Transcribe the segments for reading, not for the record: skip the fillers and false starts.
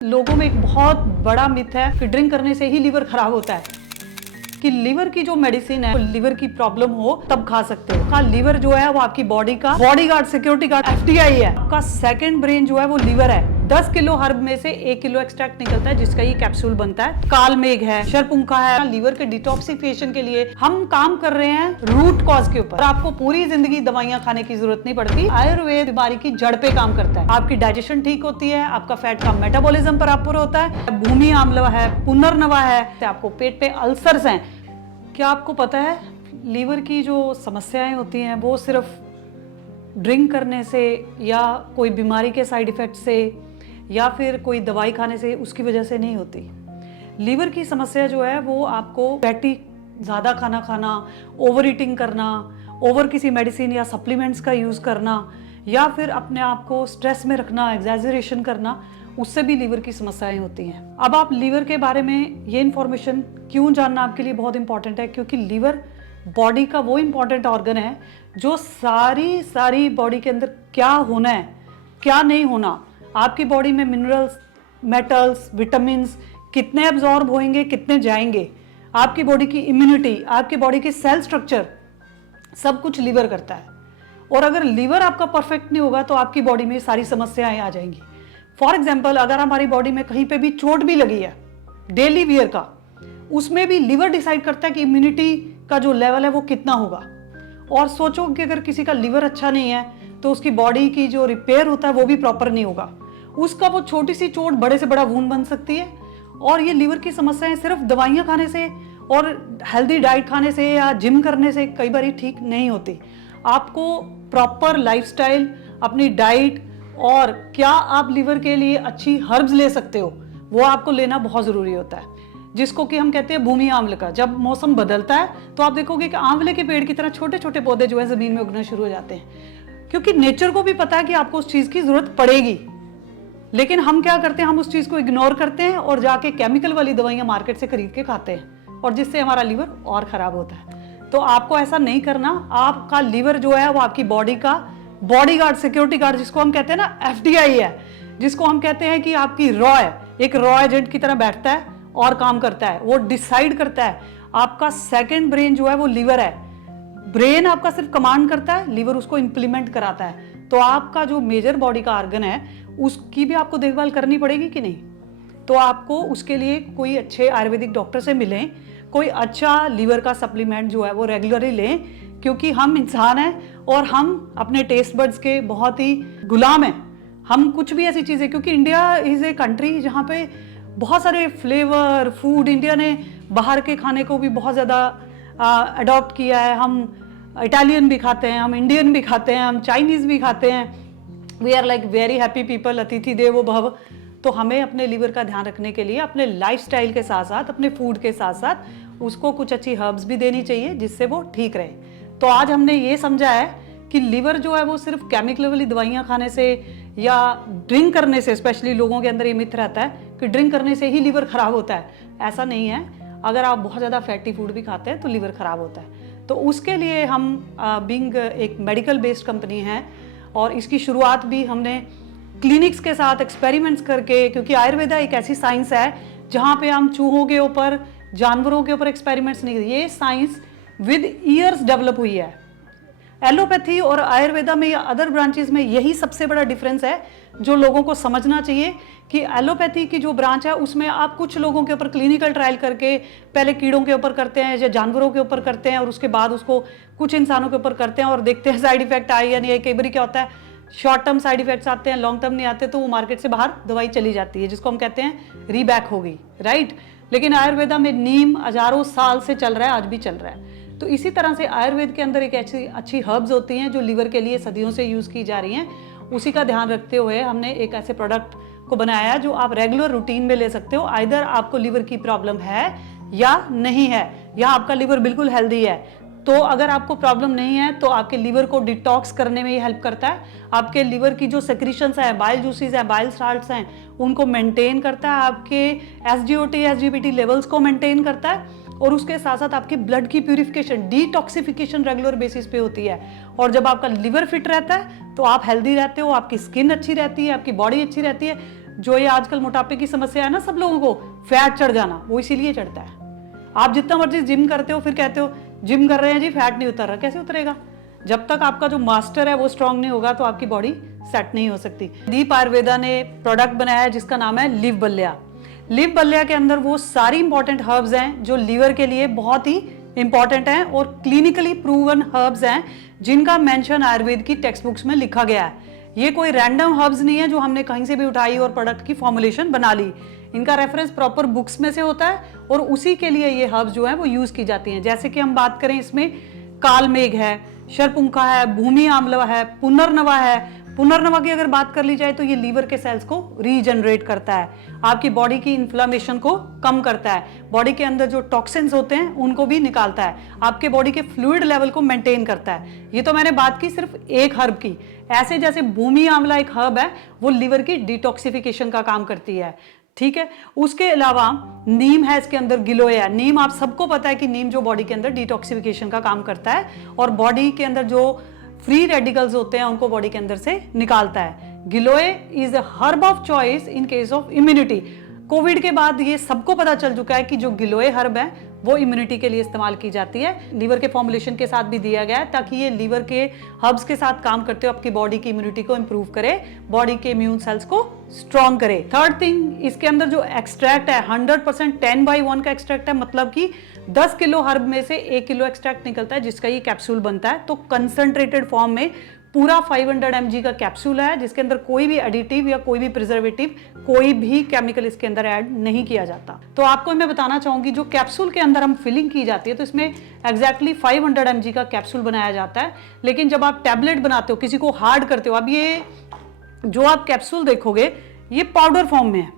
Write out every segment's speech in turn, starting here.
लोगों में एक बहुत बड़ा मिथ है कि ड्रिंक करने से ही लीवर खराब होता है, कि लीवर की जो मेडिसिन है, लीवर की प्रॉब्लम हो तब खा सकते हो। लीवर जो है वो आपकी बॉडी का बॉडीगार्ड, सिक्योरिटी गार्ड, एफडीआई है। आपका सेकंड ब्रेन जो है वो लीवर है। 10 किलो हर्ब में से 1 किलो एक्सट्रैक्ट निकलता है, जिसका ये कैप्सूल बनता है। काल मेघ है, शरपुंखा है। लीवर के डिटॉक्सिफिकेशन के लिए हम काम कर रहे हैं रूट कॉज के ऊपर। आपको पूरी जिंदगी दवाइयां खाने की जरूरत नहीं पड़ती। आयुर्वेद बीमारी की जड़ पे काम करता है। आपकी डाइजेशन ठीक होती है, आपका फैट का मेटाबॉलिज्म प्रॉपर होता है, भूमि आम्ल है, पुनर्नवा है, आपको पेट पे अल्सर्स हैं। क्या आपको पता है लीवर की जो समस्याएं होती हैं वो सिर्फ ड्रिंक करने से या कोई बीमारी के साइड इफ़ेक्ट से या फिर कोई दवाई खाने से उसकी वजह से नहीं होती। लीवर की समस्या जो है वो आपको फैटी ज़्यादा खाना, ओवर ईटिंग करना, ओवर किसी मेडिसिन या सप्लीमेंट्स का यूज़ करना या फिर अपने आप को स्ट्रेस में रखना, एग्जैजरेशन करना, उससे भी लीवर की समस्याएं होती हैं। अब आप लीवर के बारे में ये इन्फॉर्मेशन क्यों जानना आपके लिए बहुत इंपॉर्टेंट है, क्योंकि लीवर बॉडी का वो इंपॉर्टेंट ऑर्गन है जो सारी बॉडी के अंदर क्या होना है, क्या नहीं होना, आपकी बॉडी में मिनरल्स, मेटल्स, विटामिन्स कितने एब्जॉर्ब होंगे, कितने जाएंगे, आपकी बॉडी की इम्यूनिटी, आपकी बॉडी की सेल स्ट्रक्चर, सब कुछ लीवर करता है। और अगर लीवर आपका परफेक्ट नहीं होगा तो आपकी बॉडी में सारी समस्याएं आ जाएंगी। फॉर एग्जाम्पल, अगर हमारी बॉडी में कहीं पे भी चोट भी लगी है डेली वियर का, उसमें भी लीवर डिसाइड करता है कि इम्यूनिटी का जो लेवल है वो कितना होगा। और सोचो कि अगर किसी का लीवर अच्छा नहीं है तो उसकी बॉडी की जो रिपेयर होता है वो भी प्रॉपर नहीं होगा, उसका वो छोटी सी चोट बड़े से बड़ा वूंड बन सकती है। और ये लीवर की समस्याएं सिर्फ दवाइयाँ खाने से और हेल्दी डाइट खाने से या जिम करने से कई बार ठीक नहीं होती। आपको प्रॉपर लाइफस्टाइल, अपनी डाइट और क्या आप लीवर के लिए अच्छी हर्ब्स ले सकते हो वो आपको लेना बहुत ज़रूरी होता है, जिसको कि हम कहते हैं भूमि आम्ल का। जब मौसम बदलता है तो आप देखोगे कि आंवले के पेड़ की तरह छोटे छोटे पौधे जो है ज़मीन में उगना शुरू हो जाते हैं, क्योंकि नेचर को भी पता है कि आपको उस चीज़ की ज़रूरत पड़ेगी। लेकिन हम क्या करते हैं, हम उस चीज़ को इग्नोर करते हैं और जाके केमिकल वाली दवाइयाँ मार्केट से खरीद के खाते हैं, और जिससे हमारा लीवर और ख़राब होता है। तो आपको ऐसा नहीं करना। आपका लीवर जो है वो आपकी बॉडी का बॉडीगार्ड, सिक्योरिटी गार्ड, जिसको हम कहते हैं ना एफडीआई है, जिसको हम कहते हैं कि आपकी रॉ है, एक रॉ एजेंट की तरह बैठता है और काम करता है। वो डिसाइड करता है। आपका सेकंड ब्रेन जो है वो लीवर है। ब्रेन आपका सिर्फ कमांड करता है, लीवर उसको इंप्लीमेंट कराता है। तो आपका जो मेजर बॉडी का ऑर्गन है उसकी भी आपको देखभाल करनी पड़ेगी कि नहीं। तो आपको उसके लिए कोई अच्छे आयुर्वेदिक डॉक्टर से मिलें, कोई अच्छा लीवर का सप्लीमेंट जो है वो रेगुलरली लें, क्योंकि हम इंसान हैं और हम अपने टेस्ट बड्स के बहुत ही गुलाम हैं। हम कुछ भी ऐसी चीज़ें, क्योंकि इंडिया इज़ ए कंट्री जहाँ पे बहुत सारे फ्लेवर फूड, इंडिया ने बाहर के खाने को भी बहुत ज़्यादा अडॉप्ट किया है। हम इटालियन भी खाते हैं, हम इंडियन भी खाते हैं, हम चाइनीज़ भी खाते हैं। We are like very happy people, अतिथि देवो भव। तो हमें अपने लीवर का ध्यान रखने के लिए अपने लाइफस्टाइल के साथ साथ, अपने फूड के साथ साथ उसको कुछ अच्छी हर्ब्स भी देनी चाहिए जिससे वो ठीक रहे। तो आज हमने ये समझा है कि लीवर जो है वो सिर्फ केमिकल वाली दवाइयाँ खाने से या ड्रिंक करने से, स्पेशली लोगों के अंदर ये मिथ रहता है कि ड्रिंक करने से ही लीवर खराब होता है। ऐसा नहीं है। अगर आप बहुत ज़्यादा फैटी फूड भी खाते हैं तो लीवर खराब होता है। तो उसके लिए हम बीइंग एक मेडिकल बेस्ड कंपनी है और इसकी शुरुआत भी हमने क्लिनिक्स के साथ एक्सपेरिमेंट्स करके, क्योंकि आयुर्वेदा एक ऐसी साइंस है जहाँ पे हम चूहों के ऊपर, जानवरों के ऊपर एक्सपेरिमेंट्स नहीं करते। ये साइंस विद ईयर्स डेवलप हुई है। एलोपैथी और आयुर्वेदा में या अदर ब्रांचेस में यही सबसे बड़ा डिफरेंस है जो लोगों को समझना चाहिए, कि एलोपैथी की जो ब्रांच है उसमें आप कुछ लोगों के ऊपर क्लिनिकल ट्रायल करके पहले कीड़ों के ऊपर करते हैं या जानवरों के ऊपर करते हैं और उसके बाद उसको कुछ इंसानों के ऊपर करते हैं और देखते हैं साइड इफेक्ट आए या नहीं आए। कई बार क्या होता है, शॉर्ट टर्म साइड इफेक्ट्स आते हैं, लॉन्ग टर्म नहीं आते, तो वो मार्केट से बाहर दवाई चली जाती है, जिसको हम कहते हैं रीबैक हो गई, राइट। लेकिन आयुर्वेदा में नीम हजारों साल से चल रहा है, आज भी चल रहा है। तो इसी तरह से आयुर्वेद के अंदर एक ऐसी अच्छी हर्ब्स होती हैं जो लीवर के लिए सदियों से यूज़ की जा रही हैं। उसी का ध्यान रखते हुए हमने एक ऐसे प्रोडक्ट को बनाया है जो आप रेगुलर रूटीन में ले सकते हो। आइदर आपको लीवर की प्रॉब्लम है या नहीं है, या आपका लीवर बिल्कुल हेल्दी है। तो अगर आपको प्रॉब्लम नहीं है तो आपके लीवर को डिटॉक्स करने में ये हेल्प करता है। आपके लीवर की जो सेक्रीशंस हैं, बाइल जूसेस हैं, बाइल साल्ट्स हैं, उनको मेंटेन करता है। आपके एसजीओटी, एसजीपीटी लेवल्स को मेंटेन करता है और उसके साथ साथ आपके ब्लड की प्यूरिफिकेशन, डिटॉक्सिफिकेशन रेगुलर बेसिस पे होती है। और जब आपका लीवर फिट रहता है तो आप हेल्दी रहते हो, आपकी स्किन अच्छी रहती है, आपकी बॉडी अच्छी रहती है। जो ये आजकल मोटापे की समस्या है ना सब लोगों को, फैट चढ़ जाना, वो इसीलिए चढ़ता है। आप जितना मर्जी जिम करते हो फिर कहते हो जिम कर रहे हैं जी फैट नहीं उतर रहा, कैसे उतरेगा? जब तक आपका जो मास्टर है वो स्ट्रांग नहीं होगा तो आपकी बॉडी सेट नहीं हो सकती। दीप आयुर्वेदा ने प्रोडक्ट बनाया है जिसका नाम है लिव बल्ल्या। लिव बल्ल्या के अंदर वो सारी इंपॉर्टेंट हर्ब्स हैं जो लीवर के लिए बहुत ही इंपॉर्टेंट हैं और क्लिनिकली प्रूवन हर्ब्स हैं जिनका मेंशन आयुर्वेद की टेक्स्ट बुक्स में लिखा गया है। ये कोई रैंडम हर्ब्स नहीं है जो हमने कहीं से भी उठाई और प्रोडक्ट की फॉर्मुलेशन बना ली। इनका रेफरेंस प्रॉपर बुक्स में से होता है और उसी के लिए ये हर्ब्स जो है वो यूज की जाती हैं। जैसे कि हम बात करें, इसमें कालमेघ है, शरपुंखा है, भूमि आंवला है, पुनर्नवा है। पुनर्नवा की अगर बात कर ली जाए तो ये लीवर के सेल्स को रीजनरेट करता है, आपकी बॉडी की इन्फ्लामेशन को कम करता है, बॉडी के अंदर जो टॉक्सिन्स होते हैं उनको भी निकालता है, आपके बॉडी के फ्लूइड लेवल को मेंटेन करता है। ये तो मैंने बात की सिर्फ एक हर्ब की। ऐसे जैसे भूमि आंवला एक हर्ब है, वो लीवर की डिटॉक्सिफिकेशन का काम करती है, ठीक है। उसके अलावा नीम है, इसके अंदर गिलोय है। नीम आप सबको पता है कि नीम जो बॉडी के अंदर डिटॉक्सिफिकेशन का काम करता है और बॉडी के अंदर जो फ्री रेडिकल्स होते हैं उनको बॉडी के अंदर से निकालता है। Giloy is a herb of choice in case of immunity. Covid के बाद ये सबको पता चल चुका है कि जो गिलोय हर्ब है वो इम्यूनिटी के लिए इस्तेमाल की जाती है। लीवर के फॉर्मुलेशन के साथ भी दिया गया है ताकि ये लीवर के हर्ब्स के साथ काम करते हो आपकी बॉडी की इम्यूनिटी को इंप्रूव करे, बॉडी के इम्यून सेल्स को स्ट्रॉन्ग करे। थर्ड थिंग, इसके अंदर जो एक्सट्रैक्ट है 100% 10/1 का एक्सट्रैक्ट है, मतलब कि 10 किलो हर्ब में से 1 किलो एक्सट्रैक्ट निकलता है जिसका ये कैप्सूल बनता है। तो कंसंट्रेटेड फॉर्म में पूरा 500 mg का कैप्सूल है जिसके अंदर कोई भी एडिटिव या कोई भी प्रिजर्वेटिव, कोई भी केमिकल इसके अंदर ऐड नहीं किया जाता। तो आपको मैं बताना चाहूंगी जो कैप्सूल के अंदर हम फिलिंग की जाती है तो इसमें एग्जैक्टली 500 mg का कैप्सूल बनाया जाता है। लेकिन जब आप टैबलेट बनाते हो, किसी को हार्ड करते हो, अब ये जो आप कैप्सूल देखोगे ये पाउडर फॉर्म में है,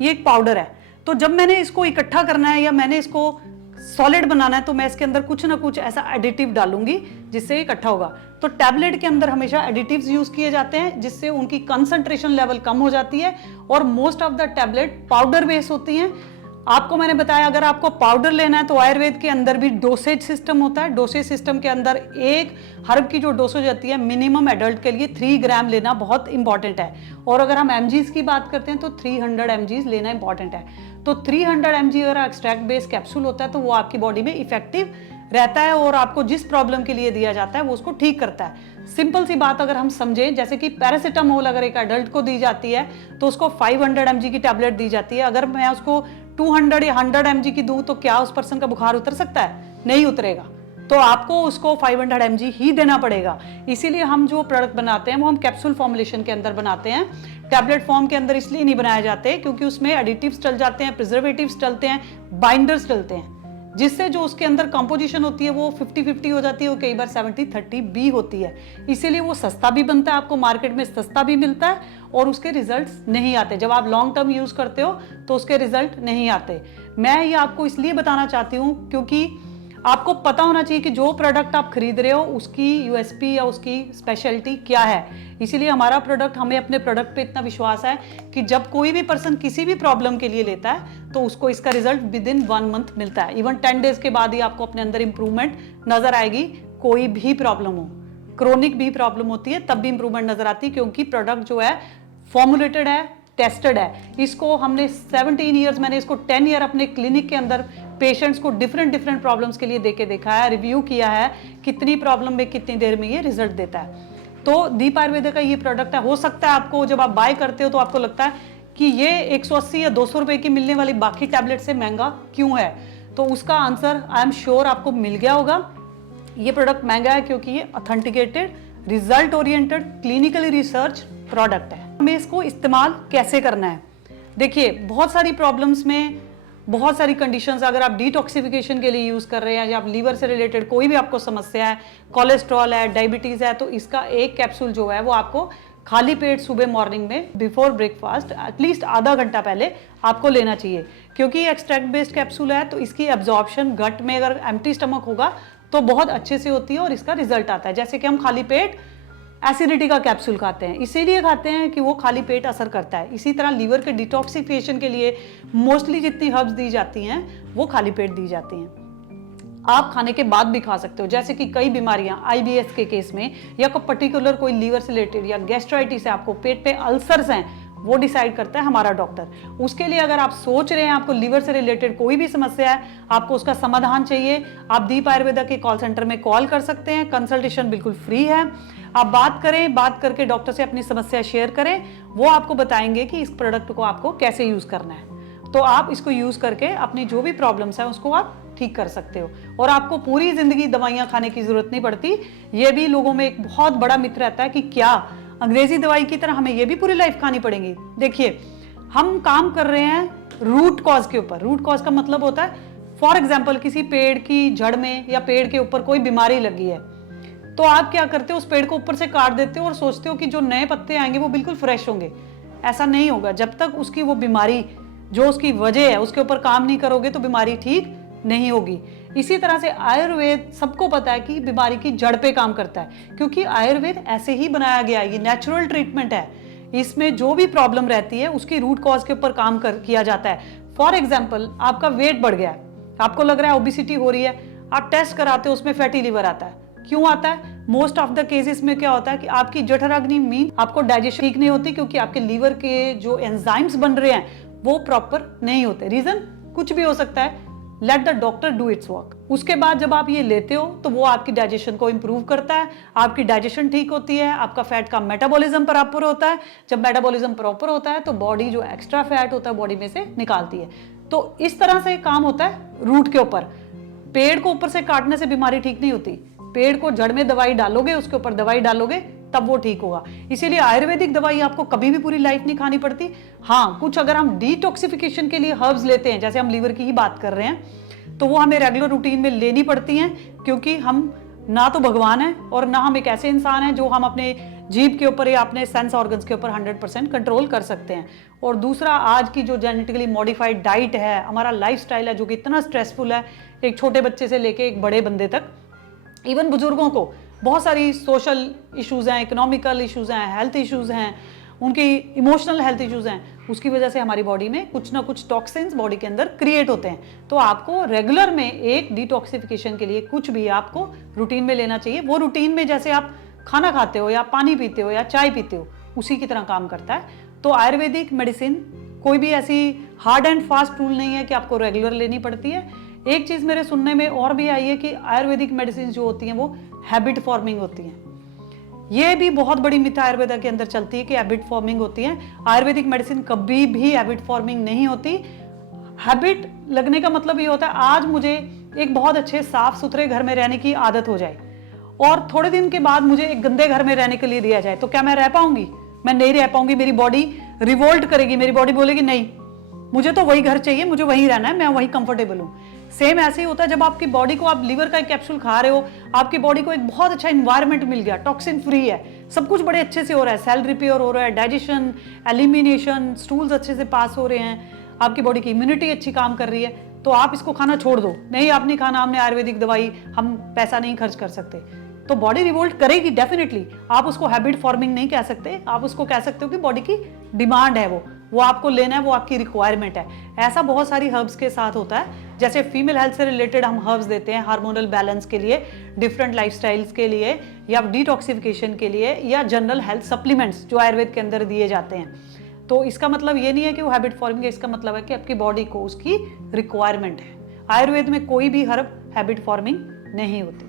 ये एक पाउडर है। तो जब मैंने इसको इकट्ठा करना है या मैंने इसको सॉलिड बनाना है तो मैं इसके अंदर कुछ ना कुछ ऐसा एडिटिव डालूंगी जिससे इकट्ठा होगा। तो टैबलेट के अंदर हमेशा एडिटिव्स यूज किए जाते हैं जिससे उनकी कंसंट्रेशन लेवल कम हो जाती है और most of the tablet powder base होती हैं। आपको मैंने बताया अगर आपको पाउडर लेना है तो आयुर्वेद के अंदर भी डोसेज सिस्टम होता है। डोसेज सिस्टम के अंदर एक हर्ब की जो डोसेज होती है मिनिमम एडल्ट के लिए 3 ग्राम लेना बहुत इंपॉर्टेंट है और अगर हम mgs की बात करते हैं तो 300 mgs लेना इंपॉर्टेंट है। तो 300 mg अगर एक्सट्रैक्ट बेस्ड कैप्सूल होता है तो वो आपकी बॉडी में इफेक्टिव रहता है और आपको जिस प्रॉब्लम के लिए दिया जाता है वो उसको ठीक करता है। सिंपल सी बात अगर हम समझें, जैसे कि पैरासिटामोल अगर एक एडल्ट को दी जाती है तो उसको 500 mg की टैबलेट दी जाती है। अगर मैं उसको 200 या 100 mg की दूं तो क्या उस पर्सन का बुखार उतर सकता है? नहीं उतरेगा। तो आपको उसको 500 mg ही देना पड़ेगा। इसीलिए हम जो प्रोडक्ट बनाते हैं वो हम कैप्सूल फॉर्मुलेशन के अंदर बनाते हैं, टैबलेट फॉर्म के अंदर इसलिए नहीं बनाए जाते क्योंकि उसमें एडिटिव्स डल जाते हैं, प्रिजर्वेटिव्स डलते हैं, बाइंडर्स डलते हैं, जिससे जो उसके अंदर कंपोजिशन होती है वो 50-50 हो जाती है और कई बार 70-30 भी होती है। इसीलिए वो सस्ता भी बनता है, आपको मार्केट में सस्ता भी मिलता है और उसके रिजल्ट्स नहीं आते। जब आप लॉन्ग टर्म यूज करते हो तो उसके रिजल्ट नहीं आते। मैं ये आपको इसलिए बताना चाहती हूँ क्योंकि आपको पता होना चाहिए कि जो प्रोडक्ट आप खरीद रहे हो उसकी यूएसपी या उसकी स्पेशलिटी क्या है। इसीलिए हमारा प्रोडक्ट, हमें अपने प्रोडक्ट पे इतना विश्वास है कि जब कोई भी पर्सन किसी भी प्रॉब्लम के लिए लेता है तो उसको इसका रिजल्ट विद इन 1 मंथ मिलता है। इवन 10 डेज के बाद ही आपको अपने अंदर इंप्रूवमेंट नजर आएगी। कोई भी प्रॉब्लम हो, क्रोनिक भी प्रॉब्लम होती है तब भी इंप्रूवमेंट नजर आती है क्योंकि प्रोडक्ट जो है फॉर्मुलेटेड है, टेस्टेड है। इसको हमने 17 ईयर्स, मैंने इसको 10 ईयर अपने क्लिनिक के अंदर पेशेंट्स को डिफरेंट प्रॉब्लम्स के लिए देके देखा है, रिव्यू किया है, कितनी प्रॉब्लम में कितनी देर में ये रिजल्ट देता है। तो दीप आयुर्वेदा का ये प्रोडक्ट है। हो सकता है आपको जब आप बाय करते हो तो आपको लगता है कि ये 180 या 200 रुपए की मिलने वाली बाकी टैबलेट से महंगा क्यों है, तो उसका आंसर आई एम श्योर आपको मिल गया होगा। ये प्रोडक्ट महंगा है क्योंकि ये authenticated, result oriented, clinically research product है। हमें इसको इस्तेमाल कैसे करना है? देखिए, बहुत सारी प्रॉब्लम्स में, बहुत सारी कंडीशंस, अगर आप डिटॉक्सिफिकेशन के लिए यूज कर रहे हैं या आप लीवर से रिलेटेड कोई भी आपको समस्या है, कोलेस्ट्रॉल है, डायबिटीज है, तो इसका एक कैप्सूल जो है वो आपको खाली पेट सुबह मॉर्निंग में बिफोर ब्रेकफास्ट एटलीस्ट आधा घंटा पहले आपको लेना चाहिए। क्योंकि एक्सट्रैक्ट बेस्ड कैप्सूल है तो इसकी एब्जॉर्प्शन गट में अगर एम्प्टी स्टमक होगा तो बहुत अच्छे से होती है और इसका रिजल्ट आता है। जैसे कि हम खाली पेट एसिडिटी का कैप्सूल खाते हैं, इसीलिए खाते हैं कि वो खाली पेट असर करता है। इसी तरह लीवर के डिटॉक्सिफिकेशन के लिए मोस्टली जितनी हर्ब्स दी जाती हैं वो खाली पेट दी जाती हैं। आप खाने के बाद भी खा सकते हो, जैसे कि कई बीमारियां IBS के केस में या कोई पर्टिकुलर कोई लीवर से रिलेटेड या गैस्ट्राइटिस है, आपको पेट पे अल्सर्स हैं, वो डिसाइड करता है हमारा डॉक्टर। उसके लिए अगर आप सोच रहे हैं आपको लीवर से रिलेटेड कोई भी समस्या है, आपको उसका समाधान चाहिए, आप दीप आयुर्वेदा के कॉल सेंटर में कॉल कर सकते हैं। कंसल्टेशन बिल्कुल फ्री है। आप बात करें, बात करके डॉक्टर से अपनी समस्या शेयर करें, वो आपको बताएंगे कि इस प्रोडक्ट को आपको कैसे यूज करना है। तो आप इसको यूज करके अपनी जो भी प्रॉब्लम्स है उसको आप ठीक कर सकते हो, और आपको पूरी जिंदगी दवाइयां खाने की जरूरत नहीं पड़ती। ये भी लोगों में एक बहुत बड़ा मिथ रहता है कि क्या अंग्रेजी दवाई की तरह हमें ये भी पूरी लाइफ खानी पड़ेगी। देखिए, हम काम कर रहे हैं रूट कॉज के ऊपर। रूट कॉज का मतलब होता है, फॉर एग्जाम्पल किसी पेड़ की जड़ में या पेड़ के ऊपर कोई बीमारी लगी है, तो आप क्या करते हो, उस पेड़ को ऊपर से काट देते हो और सोचते हो कि जो नए पत्ते आएंगे वो बिल्कुल फ्रेश होंगे। ऐसा नहीं होगा। जब तक उसकी वो बीमारी जो उसकी वजह है उसके ऊपर काम नहीं करोगे तो बीमारी ठीक नहीं होगी। इसी तरह से आयुर्वेद, सबको पता है कि बीमारी की जड़ पे काम करता है, क्योंकि आयुर्वेद ऐसे ही बनाया गया है, ये नेचुरल ट्रीटमेंट है। इसमें जो भी प्रॉब्लम रहती है उसकी रूट कॉज के ऊपर काम किया जाता है। फॉर एग्जाम्पल, आपका वेट बढ़ गया है, आपको लग रहा है ओबिसिटी हो रही है, आप टेस्ट कराते हो, उसमें फैटी लिवर आता है। क्यों आता है? मोस्ट ऑफ द केसेस में क्या होता है कि आपकी जठराग्नि मीन आपको डाइजेशन ठीक नहीं होती, क्योंकि आपके लीवर के जो एंजाइम्स बन रहे हैं वो प्रॉपर नहीं होते। रीजन कुछ भी हो सकता है, let the doctor do it's work. उसके बाद जब आप ये लेते हो तो वो आपकी डाइजेशन को इंप्रूव करता है, आपकी डाइजेशन ठीक होती है, आपका फैट का मेटाबॉलिज्म प्रॉपर होता है। जब मेटाबॉलिज्म प्रॉपर होता है तो बॉडी जो एक्स्ट्रा फैट होता है बॉडी में से निकालती है। तो इस तरह से काम होता है रूट के ऊपर। पेड़ को ऊपर से काटने से बीमारी ठीक नहीं होती। पेड़ को जड़ में दवाई डालोगे, उसके ऊपर दवाई डालोगे, तब वो ठीक होगा। इसीलिए आयुर्वेदिक दवाई आपको कभी भी पूरी लाइफ नहीं खानी पड़ती। हाँ, कुछ अगर हम डिटॉक्सिफिकेशन के लिए हर्ब्स लेते हैं, जैसे हम लीवर की ही बात कर रहे हैं, तो वो हमें रेगुलर रूटीन में लेनी पड़ती हैं, क्योंकि हम ना तो भगवान हैं और ना हम एक ऐसे इंसान हैं जो हम अपने जीभ के ऊपर या अपने सेंस ऑर्गन्स के ऊपर 100% कंट्रोल कर सकते हैं। और दूसरा, आज की जो जेनेटिकली मॉडिफाइड डाइट है, हमारा लाइफस्टाइल है जो कि इतना स्ट्रेसफुल है, एक छोटे बच्चे से लेके एक बड़े बंदे तक, इवन बुजुर्गों को बहुत सारी सोशल इश्यूज हैं, इकोनॉमिकल इश्यूज हैं, हेल्थ इश्यूज हैं, उनकी इमोशनल हेल्थ इश्यूज हैं, उसकी वजह से हमारी बॉडी में कुछ ना कुछ टॉक्सिन्स बॉडी के अंदर क्रिएट होते हैं। तो आपको रेगुलर में एक डिटॉक्सिफिकेशन के लिए कुछ भी आपको रूटीन में लेना चाहिए। वो रूटीन में जैसे आप खाना खाते हो या पानी पीते हो या चाय पीते हो, उसी की तरह काम करता है। तो आयुर्वेदिक मेडिसिन कोई भी ऐसी हार्ड एंड फास्ट रूल नहीं है कि आपको रेगुलर लेनी पड़ती है। एक चीज मेरे सुनने में और भी आई है कि आयुर्वेदिक मेडिसिन जो होती हैं वो हैबिट फॉर्मिंग होती हैं। ये भी बहुत बड़ी मिथ आयुर्वेदा के अंदर चलती है कि हैबिट फॉर्मिंग होती है। आयुर्वेदिक मेडिसिन कभी भी हैबिट फॉर्मिंग नहीं होती। हैबिट लगने का मतलब ये होता है, आज मुझे एक बहुत अच्छे साफ सुथरे घर में रहने की आदत हो जाए और थोड़े दिन के बाद मुझे एक गंदे घर में रहने के लिए दिया जाए, तो क्या मैं रह पाऊंगी? मैं नहीं रह पाऊंगी। मेरी बॉडी रिवोल्ट करेगी, मेरी बॉडी बोलेगी नहीं, मुझे तो वही घर चाहिए, मुझे वहीं रहना है, मैं वहीं कंफर्टेबल हूँ। सेम ऐसे ही होता है जब आपकी बॉडी को, आप लीवर का एक कैप्सूल खा रहे हो, आपकी बॉडी को एक बहुत अच्छा इन्वायरमेंट मिल गया, टॉक्सिन फ्री है, सब कुछ बड़े अच्छे से हो रहा है, सेल रिपेयर हो रहा है, डाइजेशन, एलिमिनेशन, स्टूल्स अच्छे से पास हो रहे हैं, आपकी बॉडी की इम्यूनिटी अच्छी काम कर रही है, तो आप इसको खाना छोड़ दो। नहीं, आप नहीं खाना, हमने आयुर्वेदिक दवाई, हम पैसा नहीं खर्च कर सकते, तो बॉडी रिवोल्ट करेगी डेफिनेटली। आप उसको हैबिट फॉर्मिंग नहीं कह सकते, आप उसको कह सकते हो कि बॉडी की डिमांड है, वो आपको लेना है, वो आपकी रिक्वायरमेंट है। ऐसा बहुत सारी हर्ब्स के साथ होता है। जैसे फीमेल हेल्थ से रिलेटेड हम हर्ब्स देते हैं हार्मोनल बैलेंस के लिए, डिफरेंट लाइफस्टाइल्स के लिए, या डिटॉक्सिफिकेशन के लिए, या जनरल हेल्थ सप्लीमेंट्स जो आयुर्वेद के अंदर दिए जाते हैं। तो इसका मतलब ये नहीं है कि वो हैबिट फॉर्मिंग है, इसका मतलब है कि आपकी बॉडी को उसकी रिक्वायरमेंट है। आयुर्वेद में कोई भी हर्ब हैबिट फॉर्मिंग नहीं होती।